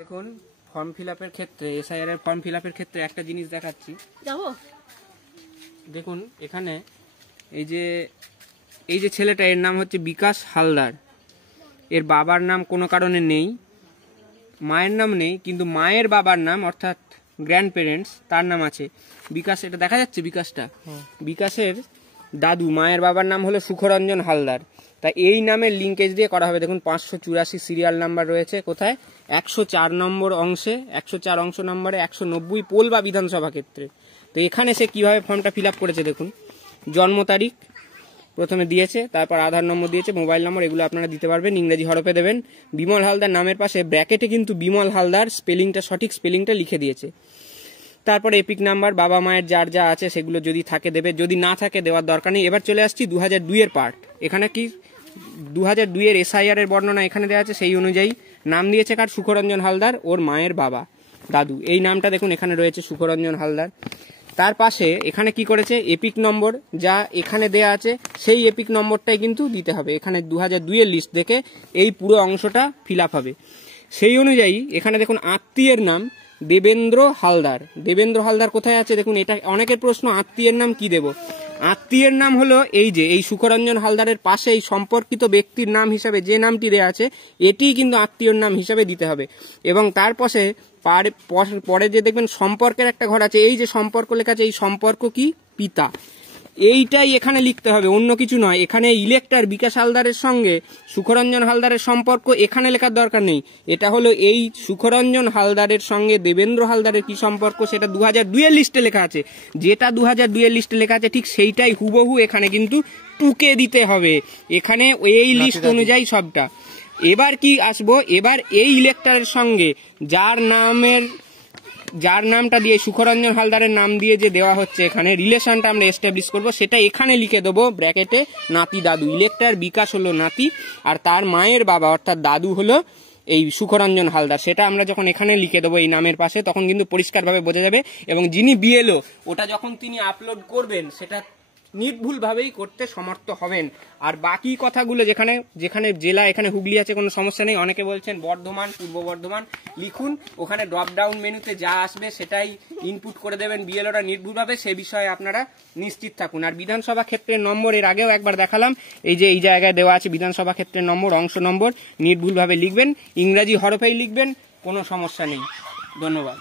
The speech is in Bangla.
দেখুন ফর্ম ফিল আপের ক্ষেত্রে এসআইআর এর ফর্ম ফিল আপের ক্ষেত্রে একটা জিনিস দেখাচ্ছি। দেখুন এখানে এই যে ছেলেটা, এর নাম হচ্ছে বিকাশ হালদার। এর বাবার নাম কোনো কারণে নেই, মায়ের নাম নেই, কিন্তু মায়ের বাবার নাম অর্থাৎ গ্র্যান্ড প্যারেন্টস তার নাম আছে বিকাশ। এটা দেখা যাচ্ছে বিকাশটা, বিকাশের দাদু মায়ের বাবার নাম হলো সুখরঞ্জন হালদার। তা এই নামের লিঙ্কেজ দিয়ে করা হবে। দেখুন 584 সিরিয়াল নাম্বার রয়েছে কোথায়, 104 নম্বর অংশে, 104 অংশ নম্বরে 190 পোল বা বিধানসভা ক্ষেত্রে। তো এখানে সে কিভাবে ফর্মটা ফিল আপ করেছে দেখুন, জন্ম তারিখ প্রথমে দিয়েছে, তারপর আধার নম্বর দিয়েছে, মোবাইল নম্বর, এগুলো আপনারা দিতে পারবেন, ইংরেজি হরফে দেবেন। বিমল হালদার নামের পাশে ব্র্যাকেটে কিন্তু বিমল হালদার স্পেলিংটা, সঠিক স্পেলিংটা লিখে দিয়েছে। তারপরে এপিক নাম্বার, বাবা মায়ের যার যা আছে সেগুলো যদি থাকে দেবে, যদি না থাকে দেওয়ার দরকার নেই। এবার চলে আসছি 2002 এর পার্ট। এখানে কি 2002 এর এসআইআর এর বর্ণনা এখানে দেওয়া আছে, সেই অনুযায়ী নাম দিয়েছে কার, সুখরঞ্জন হালদার, ওর মায়ের বাবা দাদু। এই নামটা দেখুন এখানে রয়েছে সুখরঞ্জন হালদার। তার পাশে এখানে কি করেছে, এপিক নম্বর যা এখানে দেয়া আছে সেই এপিক নম্বরটাই কিন্তু দিতে হবে। এখানে 2002 এর লিস্ট দেখে এই পুরো অংশটা ফিল আপ হবে। সেই অনুযায়ী এখানে দেখুন আত্মীয়ের নাম দেবেন্দ্র হালদার। দেবেন্দ্র হালদার কোথায় আছে দেখুন, এটা অনেকের প্রশ্ন, আত্মীয়ের নাম কি দেব। আত্মীয়ের নাম হলো এই সুখরঞ্জন হালদারের পাশে এই সম্পর্কিত ব্যক্তির নাম হিসাবে যে নামটি দেওয়া আছে এটিই কিন্তু আত্মীয়র নাম হিসাবে দিতে হবে। এবং তার পাশে পরে যে দেখবেন সম্পর্কের একটা ঘর আছে, এই যে সম্পর্ক লেখা আছে, এই সম্পর্ক কি, পিতা, এইটাই এখানে লিখতে হবে, অন্য কিছু নয়। এখানে ইলেক্টর বিকাশ হালদারের সঙ্গে সুখরঞ্জন হালদারের সম্পর্ক এখানে লেখার দরকার নেই। এটা হলো এই সুখরঞ্জন হালদারের সঙ্গে দেবেন্দ্র হালদারের কি সম্পর্ক, সেটা 2002 এর লিস্টে লেখা আছে। যেটা 2002 এর লিস্টে লেখা আছে ঠিক সেইটাই হুবহু এখানে কিন্তু টুকে দিতে হবে, এখানে এই লিস্ট অনুযায়ী সবটা। এবার কি আসবো, এবার এই ইলেক্টরের সঙ্গে যার নামটা দিয়ে সুখরঞ্জন হালদারের নাম দিয়ে যে দেওয়া হচ্ছে এখানে রিলেশনটা আমরা এস্টাবলিশ করব, সেটা এখানে লিখে দেবো ব্র্যাকেটে নাতি দাদু। ইলেক্টর বিকাশ হলো নাতি, আর তার মায়ের বাবা অর্থাৎ দাদু হলো এই সুখরঞ্জন হালদার। সেটা আমরা যখন এখানে লিখে দেবো এই নামের পাশে, তখন কিন্তু পরিষ্কারভাবে বোঝা যাবে। এবং যিনি বিএলও ওটা যখন তিনি আপলোড করবেন সেটা নির্ভুলভাবেই করতে সমর্থ হবেন। আর বাকি কথাগুলো যেখানে জেলা, এখানে হুগলি আছে, কোনো সমস্যা নেই। অনেকে বলছেন বর্ধমান, পূর্ব বর্ধমান লিখুন, ওখানে ড্রপ ডাউন মেনুতে যা আসবে সেটাই ইনপুট করে দেবেন বিএলওরা নির্ভুলভাবে, সে বিষয়ে আপনারা নিশ্চিত থাকুন। আর বিধানসভা ক্ষেত্রের নম্বর এর আগেও একবার দেখালাম, এই যে এই জায়গায় দেওয়া আছে বিধানসভা ক্ষেত্রের নম্বর, অংশ নম্বর, নির্ভুলভাবে লিখবেন, ইংরাজি হরফেই লিখবেন, কোনো সমস্যা নেই। ধন্যবাদ।